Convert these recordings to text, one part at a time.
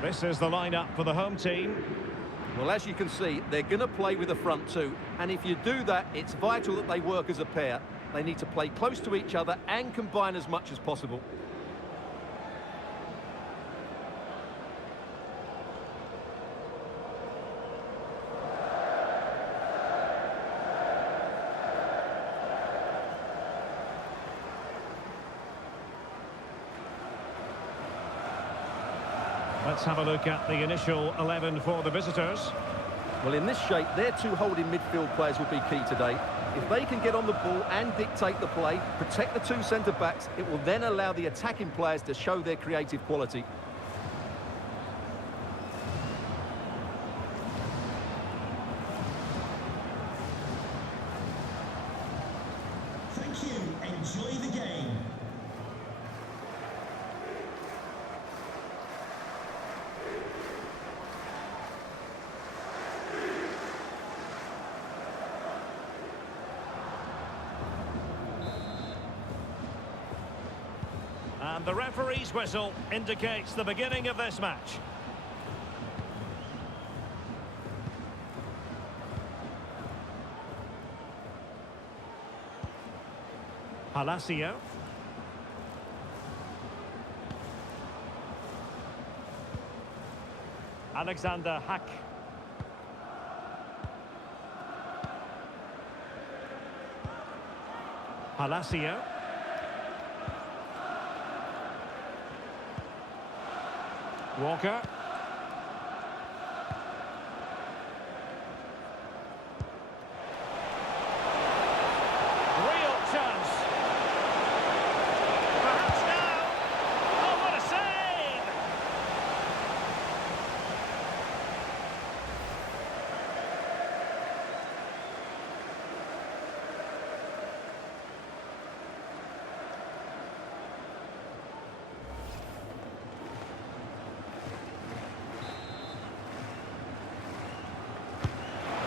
This is the lineup for the home team. Well, as you can see, they're going to play with the front two. And if you do that, it's vital that they work as a pair. They need to play close to each other and combine as much as possible. Let's have a look at the initial 11 for the visitors. Well, in this shape, their two holding midfield players will be key today. If they can get on the ball and dictate the play, protect the two centre-backs, it will then allow the attacking players to show their creative quality. Thank you. Enjoy the game. And the referee's whistle indicates the beginning of this match. Palacio. Alexander Hack. Palacio. Walker. Real chance. Perhaps now. Oh, what a save!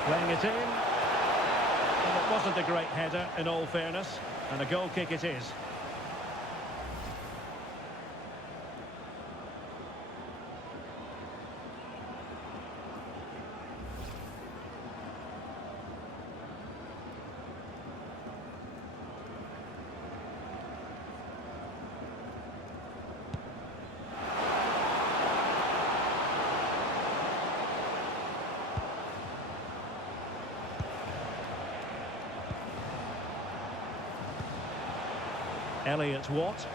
Playing it in. And it wasn't a great header, in all fairness. And a goal kick it is. Elliott Watt.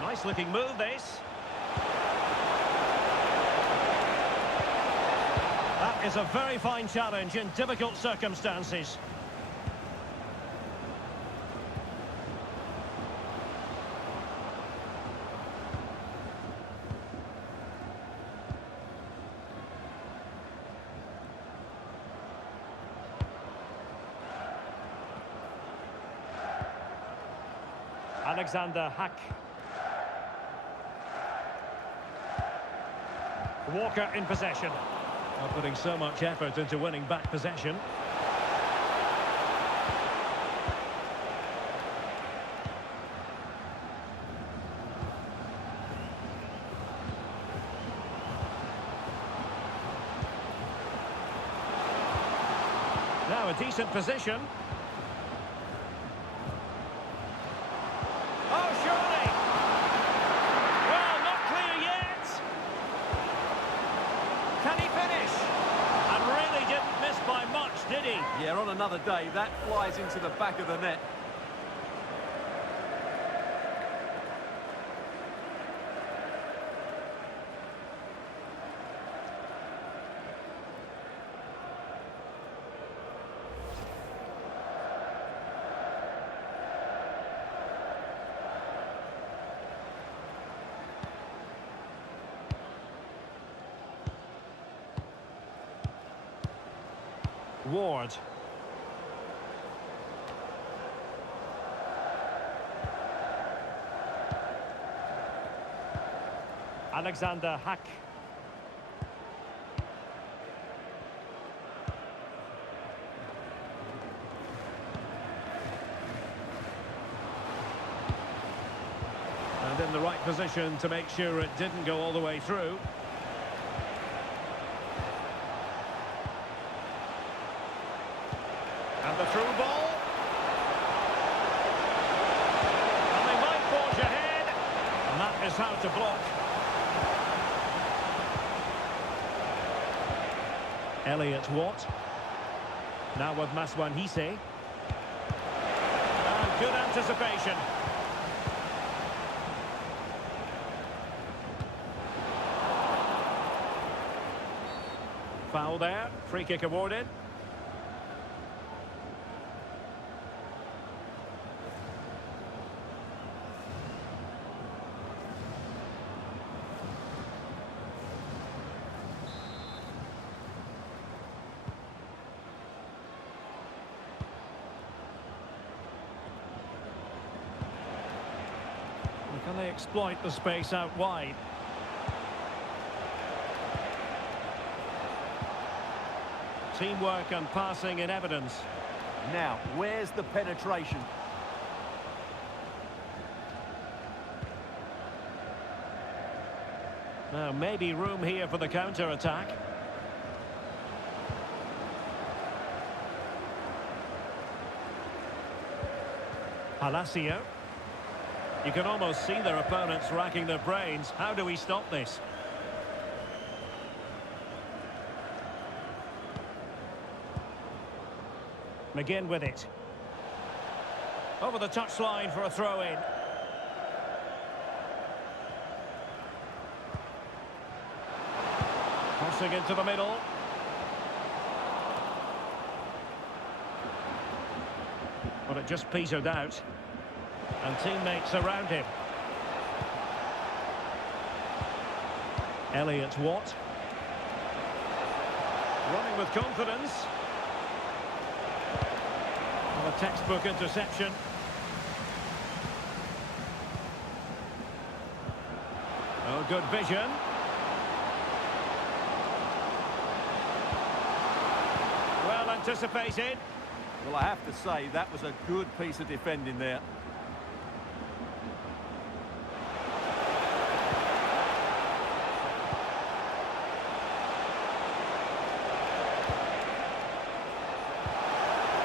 Nice looking move this. That is a very fine challenge in difficult circumstances. Alexander Hack. Walker in possession. Not putting so much effort into winning back possession. Now a decent position. Oh, surely! Well, not clear yet. Can he finish? And really didn't miss by much, did he? Yeah, on another day, that flies into the back of the net. Ward. Alexander Hack. And in in the right position to make sure it didn't go all the way through. And the through ball. And they might forge ahead. And that is how to block. Elliott Watt. Now with Maswanhise. And good anticipation. Foul there. Free kick awarded. Can they exploit the space out wide? Teamwork and passing in evidence. Now, where's the penetration? Now, maybe room here for the counter-attack. Palacio. You can almost see their opponents racking their brains. How do we stop this? McGinn with it. Over the touchline for a throw-in. Crossing into the middle. But it just petered out. And teammates around him. Elliott Watt. Running with confidence. A textbook interception. Oh, good vision. Well anticipated. Well, I have to say, that was a good piece of defending there.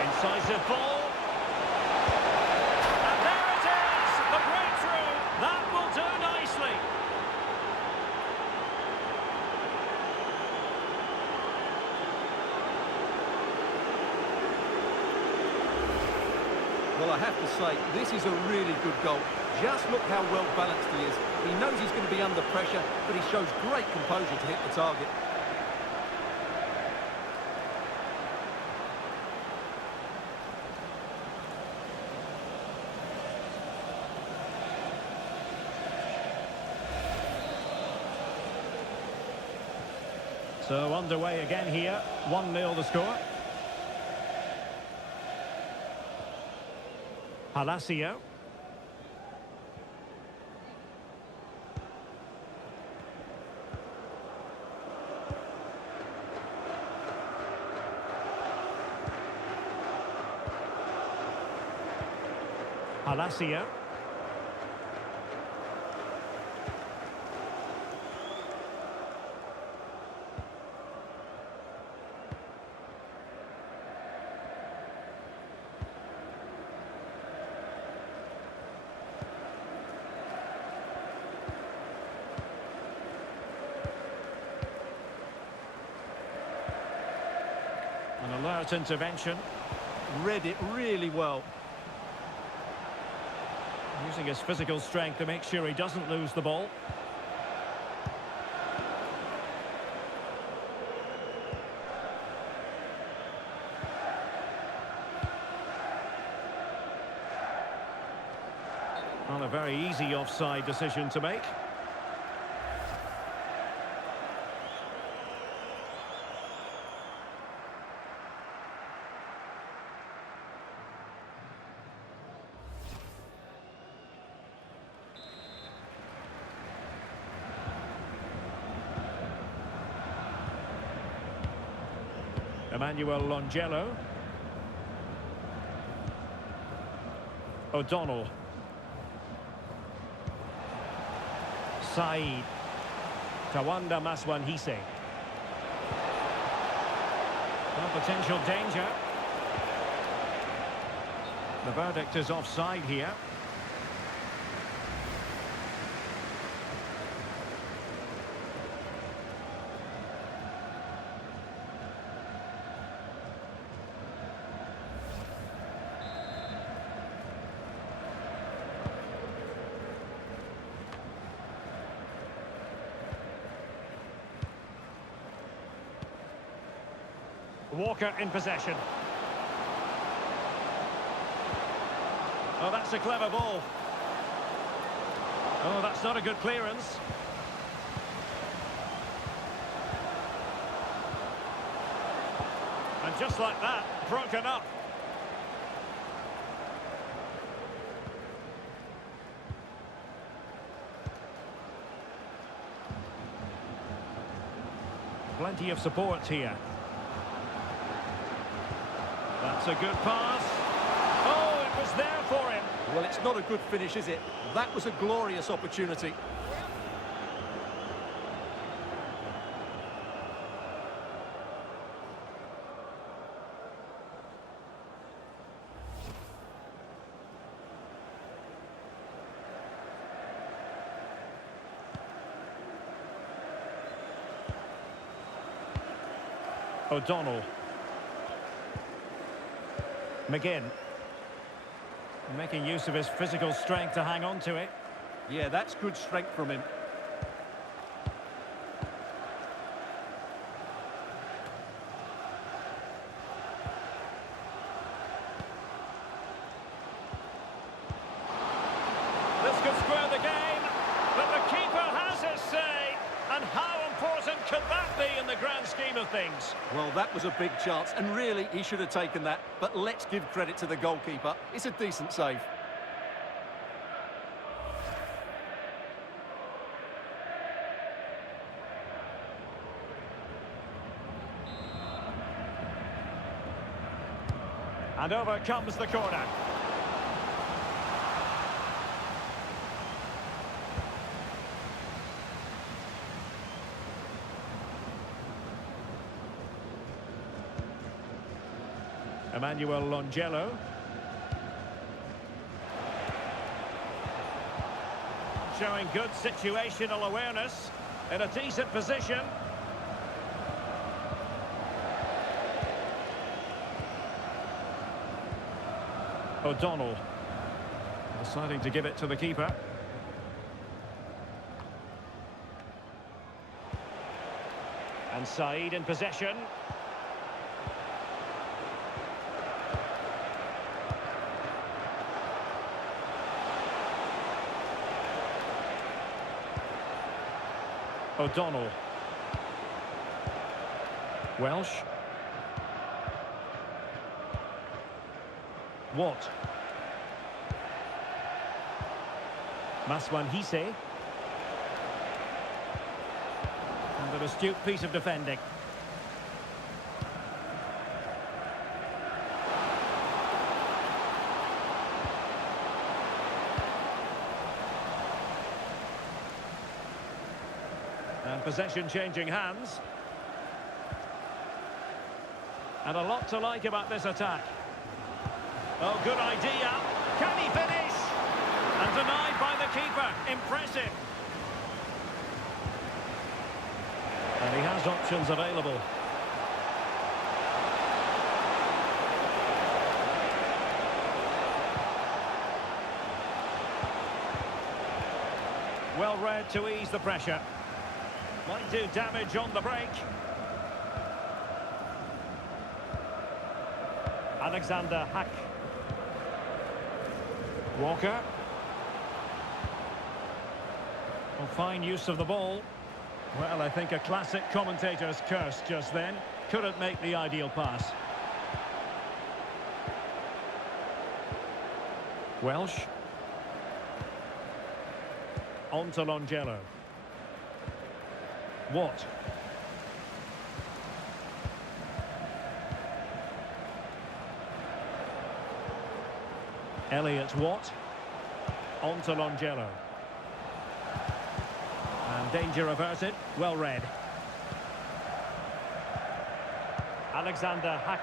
Incisive ball. And there it is! The breakthrough! That will do nicely. Well, I have to say, this is a really good goal. Just look how well balanced he is. He knows he's going to be under pressure, but he shows great composure to hit the target. So underway again here. 1-0 the score. Palacio. Palacio. An alert intervention. Read it really well. Using his physical strength to make sure he doesn't lose the ball. Not a very easy offside decision to make. Emmanuel Longello. O'Donnell. Said. Tawanda Maswanhise. No potential danger. The verdict is offside here. Walker in possession. Oh, that's a clever ball. Oh, that's not a good clearance. And just like that, broken up. Plenty of support here. That's a good pass. Oh, it was there for him. Well, it's not a good finish, is it? That was a glorious opportunity. O'Donnell. McGinn. Making use of his physical strength to hang on to it. Yeah, that's good strength from him. This could square the game, but the keeper has his say. And how important could that be in the grand scheme of things? Well, that was a big chance, and really, he should have taken that. But let's give credit to the goalkeeper. It's a decent save. And over comes the corner. Emmanuel Longello. Showing good situational awareness in a decent position. O'Donnell deciding to give it to the keeper. And Said in possession. O'Donnell. Welsh. Watt. Maswanhise. And an astute piece of defending. And possession changing hands. And a lot to like about this attack. Oh, good idea. Can he finish? And denied by the keeper. Impressive. And he has options available. Well read to ease the pressure. Might do damage on the break. Alexander Hack. Walker. Well, fine use of the ball. Well, I think a classic commentator's curse just then. Couldn't make the ideal pass. Welsh. On to Longello. Watt. Elliott Watt. On to Longello. Danger averted. Well read. Alexander Hack.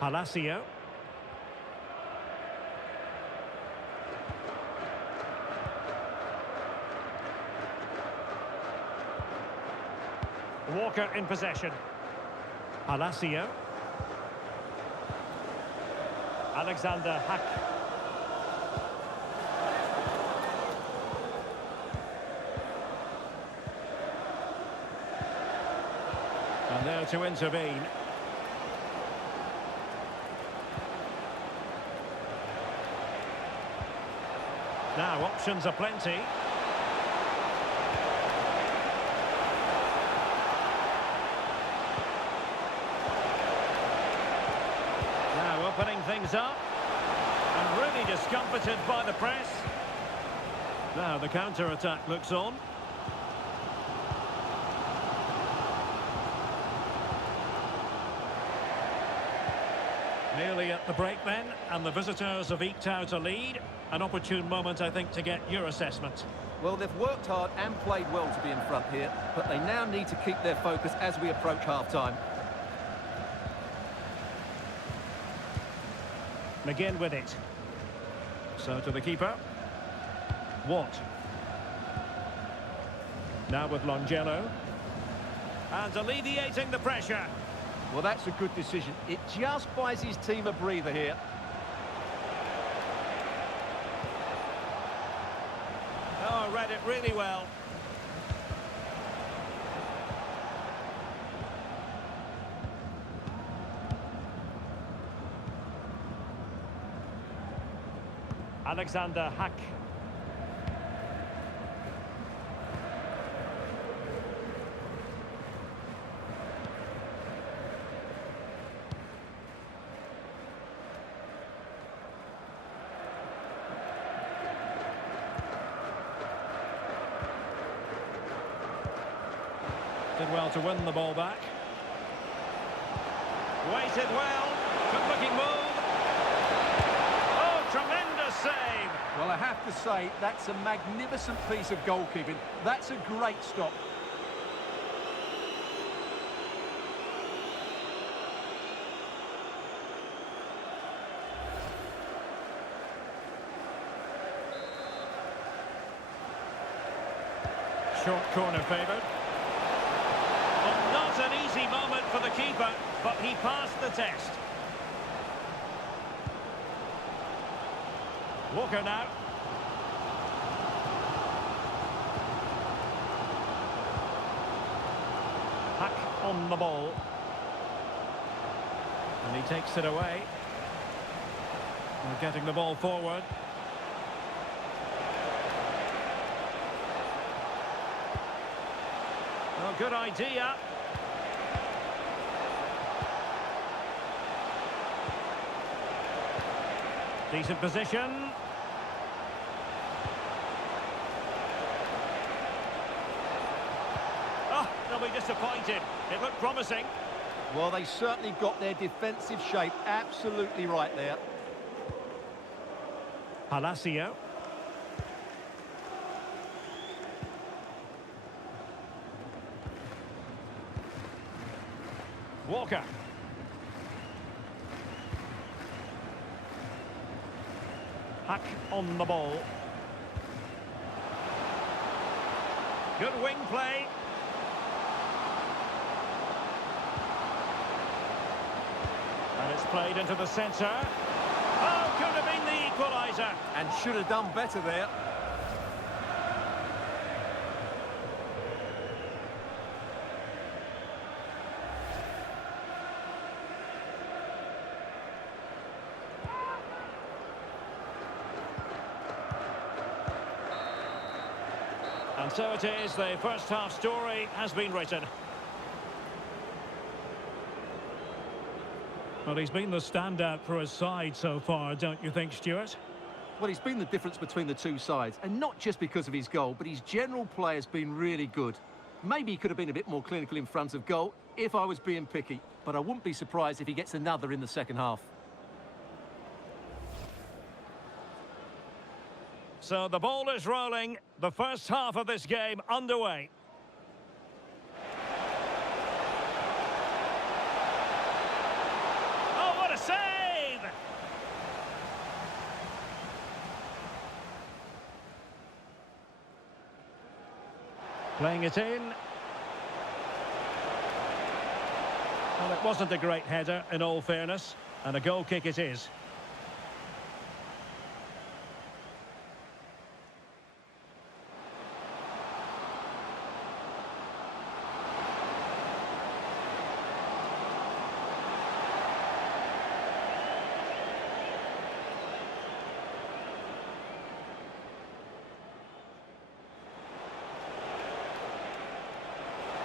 Palacio. Walker in possession. Palacio. Alexander Hack. And there to intervene. Now options are plenty. Now opening things up. And really discomfited by the press. Now the counter-attack looks on. Nearly at the break then, and the visitors have eked out a lead. An opportune moment, I think, to get your assessment. Well, they've worked hard and played well to be in front here, but they now need to keep their focus as we approach half-time. McGinn with it. So to the keeper. Watt. Now with Longelo. And alleviating the pressure. Well, that's a good decision. It just buys his team a breather here. Oh, read it really well. Alexander Hack. Did well to win the ball back. Waited well. Good looking move. Oh, tremendous save. Well, I have to say, that's a magnificent piece of goalkeeping. That's a great stop. Short corner favoured. Well, not an easy moment for the keeper, but he passed the test. Walker now. Hack on the ball. And he takes it away. We're getting the ball forward. Oh, good idea. Decent position. Oh, they'll be disappointed. It looked promising. Well, they certainly got their defensive shape absolutely right there. Palacio. Walker. Hack on the ball. Good wing play. And it's played into the centre. Oh, could have been the equaliser. And should have done better there. And so it is, the first half story has been written. Well, he's been the standout for his side so far, don't you think, Stuart? Well, he's been the difference between the two sides, and not just because of his goal, but his general play has been really good. Maybe he could have been a bit more clinical in front of goal if I was being picky, but I wouldn't be surprised if he gets another in the second half. So the ball is rolling. The first half of this game underway. Oh, what a save! Playing it in. Well, it wasn't a great header, in all fairness, and a goal kick it is.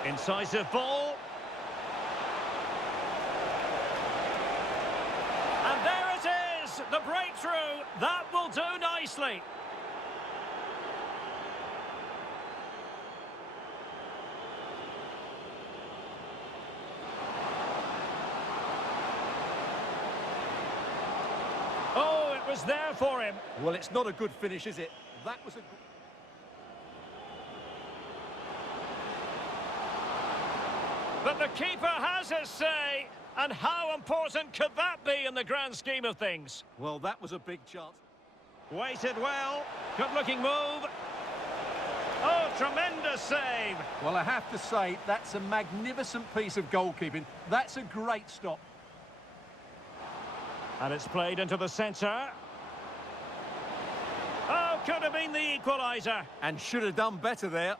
Incisive ball. And there it is, the breakthrough. That will do nicely. Oh, it was there for him. Well, it's not a good finish, is it? That was a... But the keeper has his say, and how important could that be in the grand scheme of things? Well, that was a big chance. Waited well, good-looking move. Oh, tremendous save. Well, I have to say, that's a magnificent piece of goalkeeping. That's a great stop. And it's played into the centre. Oh, could have been the equaliser. And should have done better there.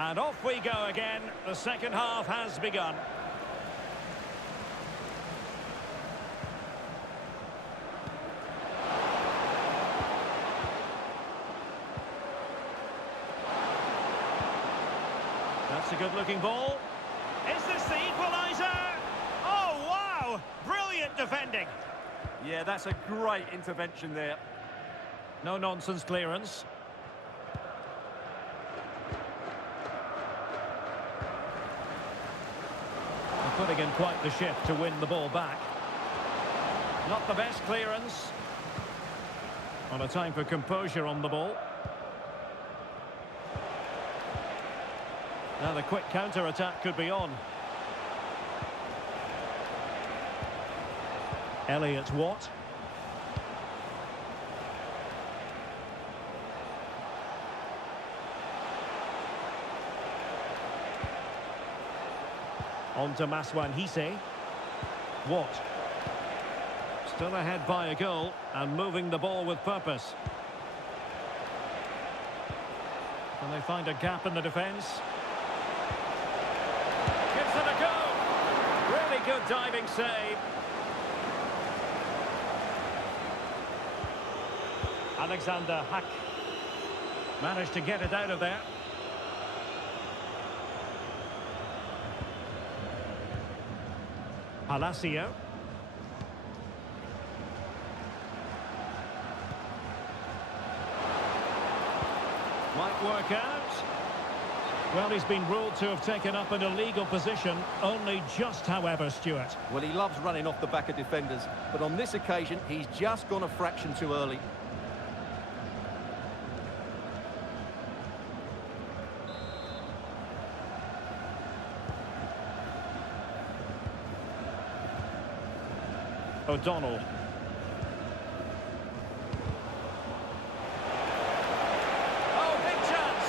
And off we go again. The second half has begun. That's a good-looking ball. Is this the equaliser? Oh, wow! Brilliant defending. Yeah, that's a great intervention there. No-nonsense clearance. Putting in quite the shift to win the ball back. Not the best clearance. On a time for composure on the ball. Now the quick counter-attack could be on. Elliott Watt. On to Maswan Hisse. Watt. Still ahead by a goal and moving the ball with purpose. Can they find a gap in the defence? Gives it a go! Really good diving save. Alexander Hack managed to get it out of there. Palacio. Might work out. Well, he's been ruled to have taken up an illegal position, only just, however, Stuart. Well, he loves running off the back of defenders, but on this occasion, he's just gone a fraction too early. O'Donnell. Oh, big chance!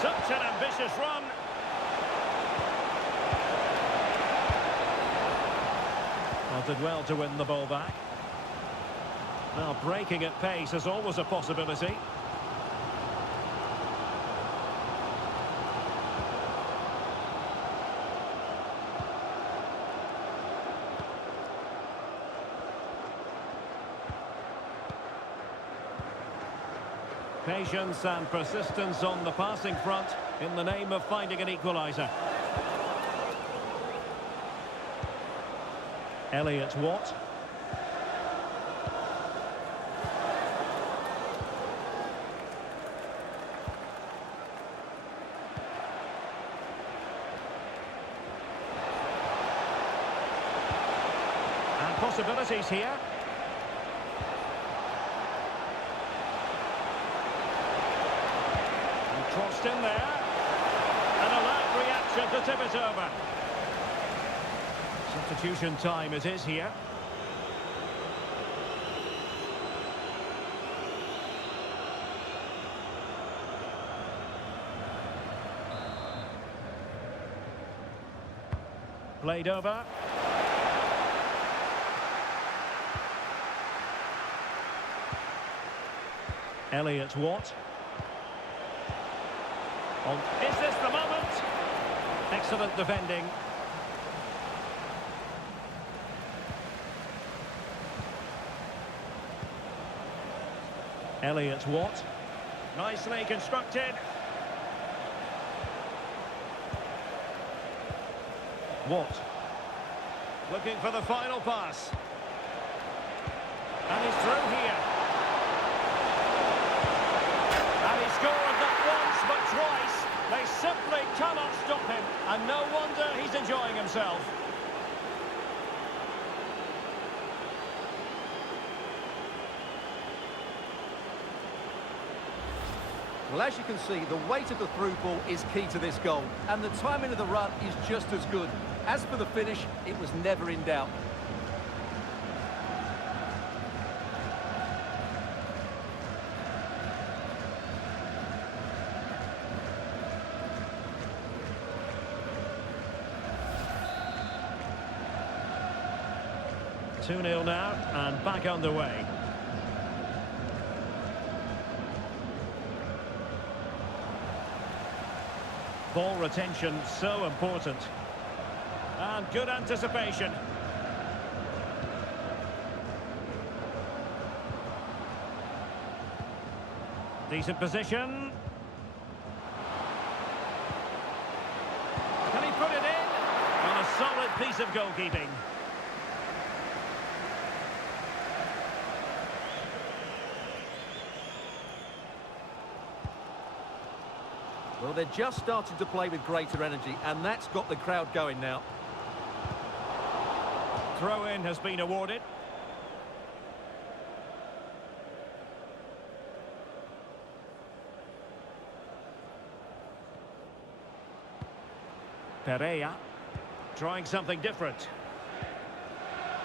Such an ambitious run. Well, did well to win the ball back. Now, breaking at pace is always a possibility. Patience and persistence on the passing front in the name of finding an equaliser. Elliott Watt. And possibilities here. Crossed in there, and a loud reaction to tip it over. Substitution time it is here. Played over. Elliott Watt. Is this the moment? Excellent defending. Elliott Watt. Nicely constructed. Watt. Looking for the final pass. And he's through here. And he scored not once but twice. They simply cannot stop him, and no wonder he's enjoying himself. Well, as you can see, the weight of the through ball is key to this goal, and the timing of the run is just as good. As for the finish, it was never in doubt. Two-nil now, and back underway. Ball retention so important. And good anticipation. Decent position. Can he put it in? On a solid piece of goalkeeping. Well, they're just starting to play with greater energy, and that's got the crowd going now. Throw-in has been awarded. Pereira, trying something different.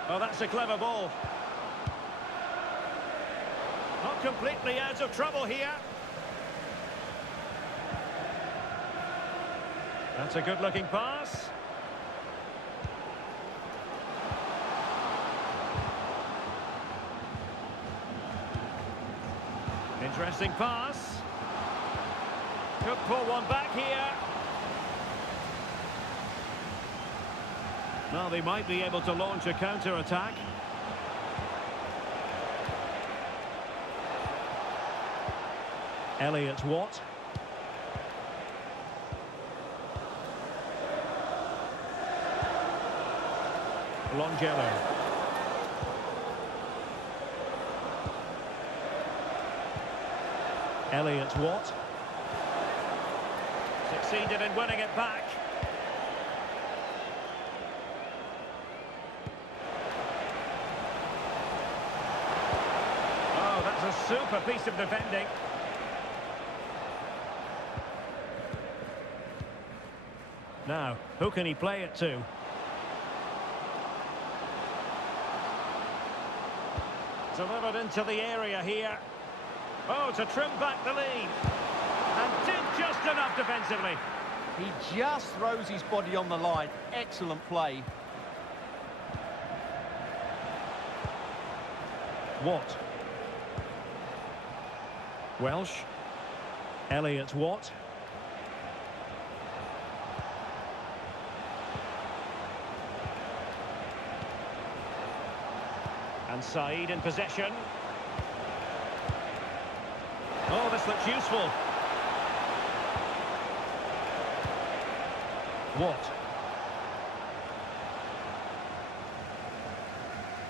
Oh, that's a clever ball. Not completely out of trouble here. That's a good-looking pass. Interesting pass. Could pull one back here. Well, they might be able to launch a counter-attack. Elliott Watt. Longelo. Elliott Watt. Succeeded in winning it back. Oh, that's a super piece of defending. Now, who can he play it to? Delivered into the area here. Oh, to trim back the lead. And did just enough defensively. He just throws his body on the line. Excellent play. Watt. Welsh. Elliott Watt. And Said in possession. Oh, this looks useful. Watt.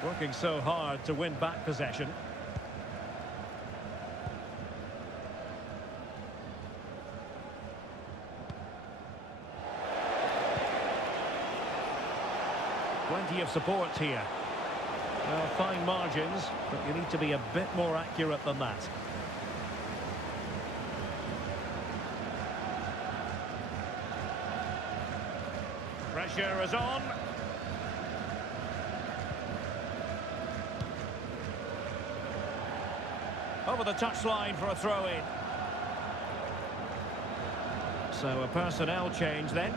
Working so hard to win back possession. Plenty of support here. Well, fine margins, but you need to be a bit more accurate than that. Pressure is on. Over the touchline for a throw-in. So a personnel change then.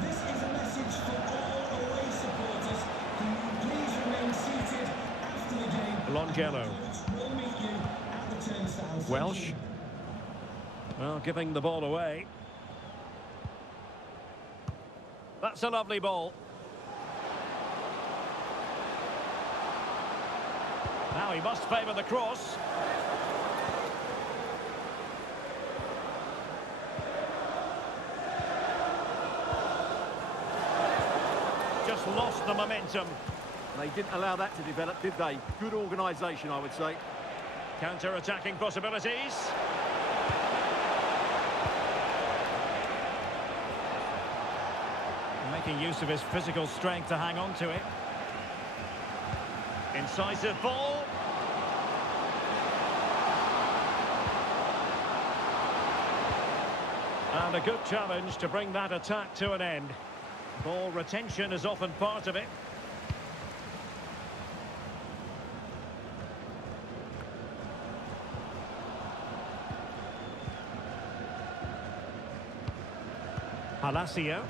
This is a message for all away supporters. Can you please remain seated after the game? Longelo. We'll meet you at the turnstiles. Welsh. Well, giving the ball away. That's a lovely ball. Now he must favour the cross. Just lost the momentum. They didn't allow that to develop, did they? Good organisation, I would say. Counter-attacking possibilities. Making use of his physical strength to hang on to it. Incisive ball. And a good challenge to bring that attack to an end. Ball retention is often part of it. Palacio.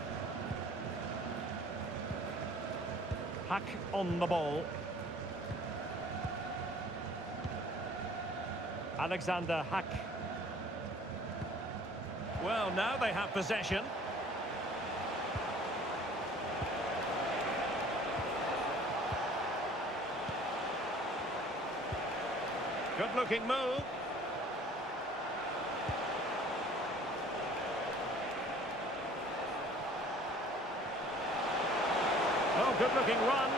Hack on the ball. Alexander Hack. Well, now they have possession. Good-looking move. Oh, good-looking run.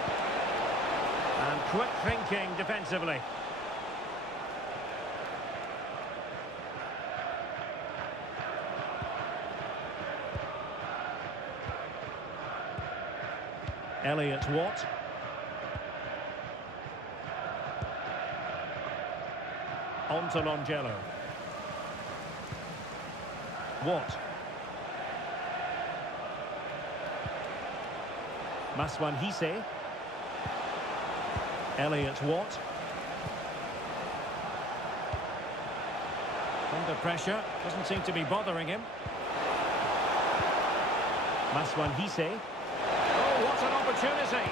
And quick thinking defensively. Elliott Watt. On to Longelo. Watt. Maswan Hisse. Elliott Watt. Under pressure, doesn't seem to be bothering him. Maswan Hisse. Oh, what an opportunity!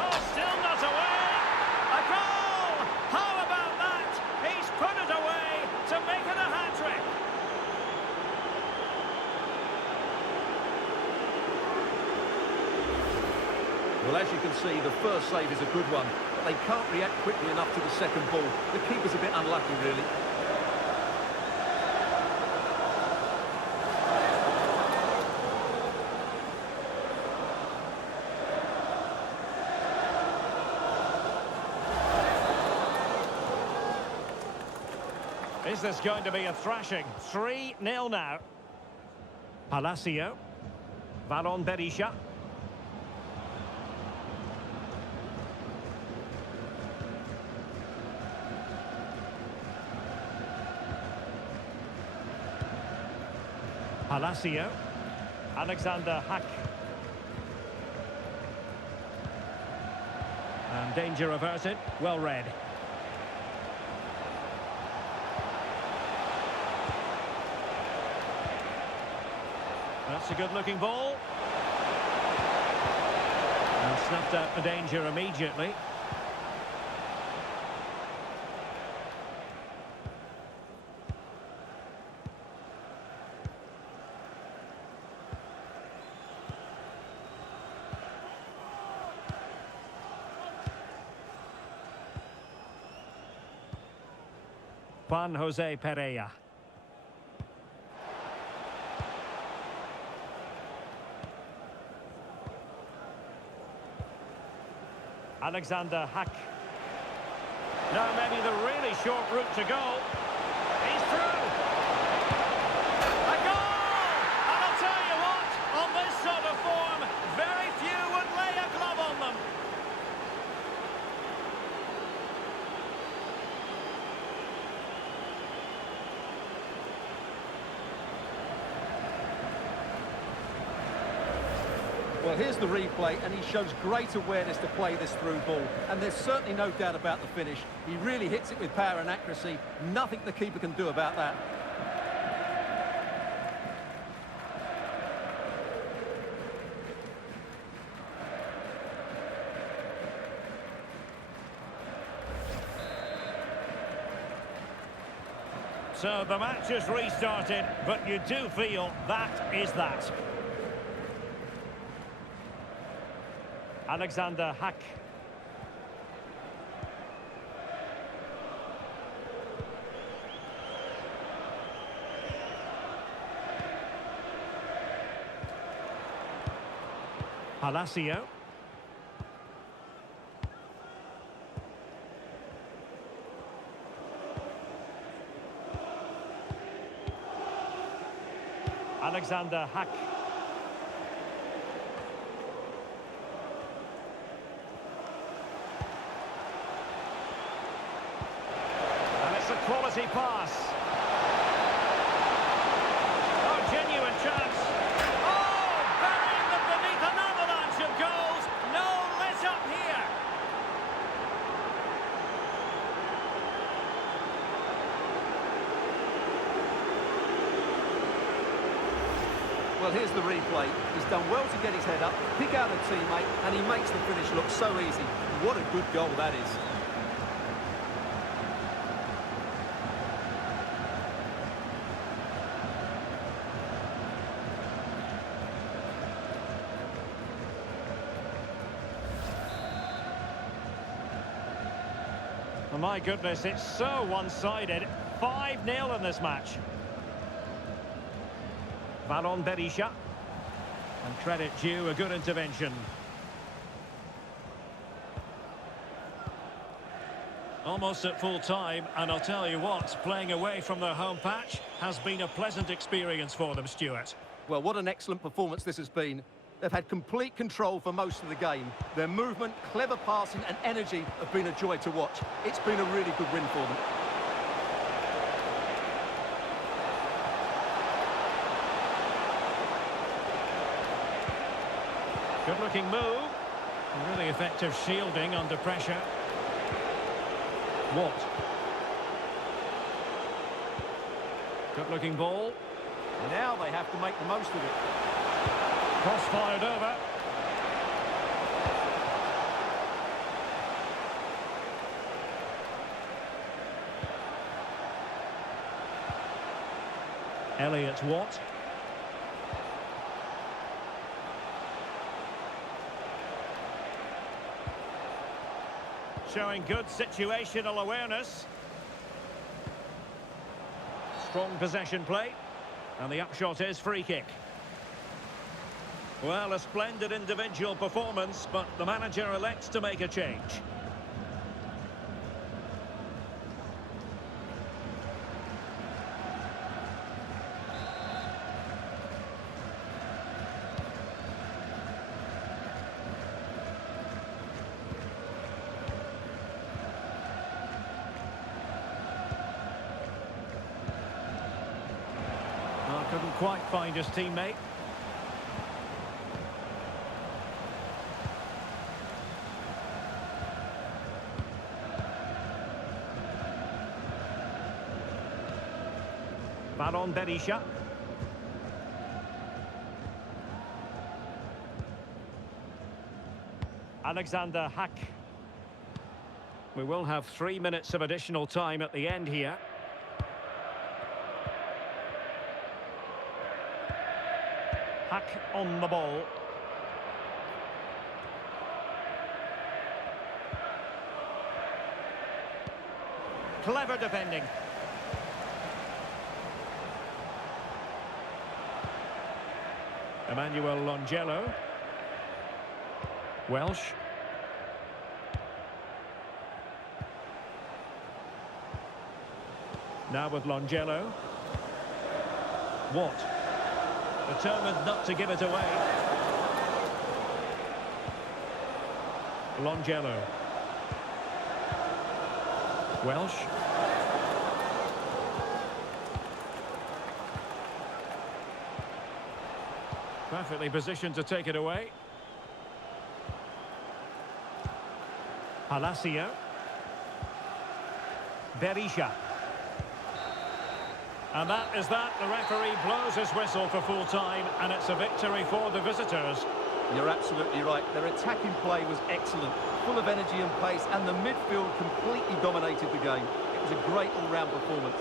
Oh, still not away! A goal! How about that? He's put it away to make it a hat-trick! Well, as you can see, the first save is a good one, but they can't react quickly enough to the second ball. The keeper's a bit unlucky, really. Is this going to be a thrashing? 3-0 now. Palacio. Valon Berisha. Palacio. Alexander Hack. And danger averted. Well read. That's a good-looking ball. And snuffed out the danger immediately. Juan Jose Pereira. Alexander Hack. Now maybe the really short route to go. He's through. A goal! And I'll tell you what, on this sort of form, very few would lay a glove on them. Well, here's the replay, and he shows great awareness to play this through ball. And there's certainly no doubt about the finish. He really hits it with power and accuracy. Nothing the keeper can do about that. So the match has restarted, but you do feel that is that. Alexander Hack. Palacio. Alexander Hack. Quality pass. Oh, genuine chance. Oh, burying them beneath an avalanche of goals. No let up here. Well, here's the replay. He's done well to get his head up, pick out a teammate, and he makes the finish look so easy. What a good goal that is. Oh, my goodness, it's so one-sided. 5-0 in this match. Valon Berisha. And credit due, a good intervention. Almost at full time, and I'll tell you what, playing away from their home patch has been a pleasant experience for them, Stuart. Well, what an excellent performance this has been. They've had complete control for most of the game. Their movement, clever passing and energy have been a joy to watch. It's been a really good win for them. Good-looking move. Really effective shielding under pressure. What? Good-looking ball. Now they have to make the most of it. Cross fired over. Elliott Watt. Showing good situational awareness. Strong possession play. And the upshot is free kick. Well, a splendid individual performance, but the manager elects to make a change. Well, couldn't quite find his teammate. Baron Berisha. Alexander Hack. We will have 3 minutes of additional time at the end here. Hack on the ball. Clever defending. Emmanuel Longello. Welsh. Now with Longello. Watt. Determined not to give it away. Longello. Welsh. Perfectly positioned to take it away. Palacio. Berisha. And that is that. The referee blows his whistle for full time, and it's a victory for the visitors. You're absolutely right. Their attacking play was excellent, full of energy and pace, and the midfield completely dominated the game. It was a great all-round performance.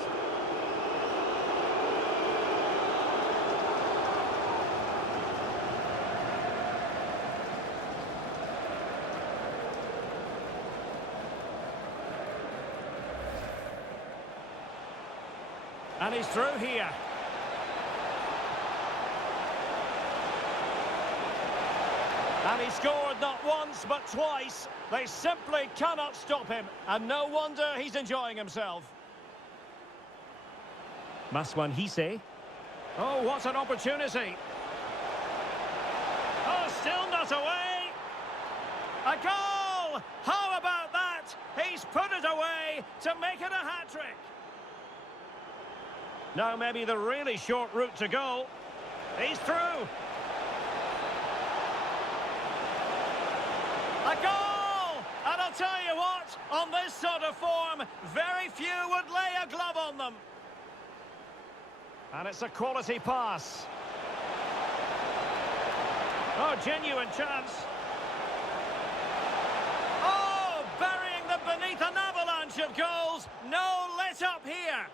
And he's through here. And he scored not once but twice. They simply cannot stop him. And no wonder he's enjoying himself. Maswan Hisse. Oh, what an opportunity. Oh, still not away. A goal! How about that? He's put it away to make it a hat-trick. Now maybe the really short route to goal. He's through. A goal! And I'll tell you what, on this sort of form, very few would lay a glove on them. And it's a quality pass. Oh, genuine chance. Oh, burying them beneath an avalanche of goals. No let up here.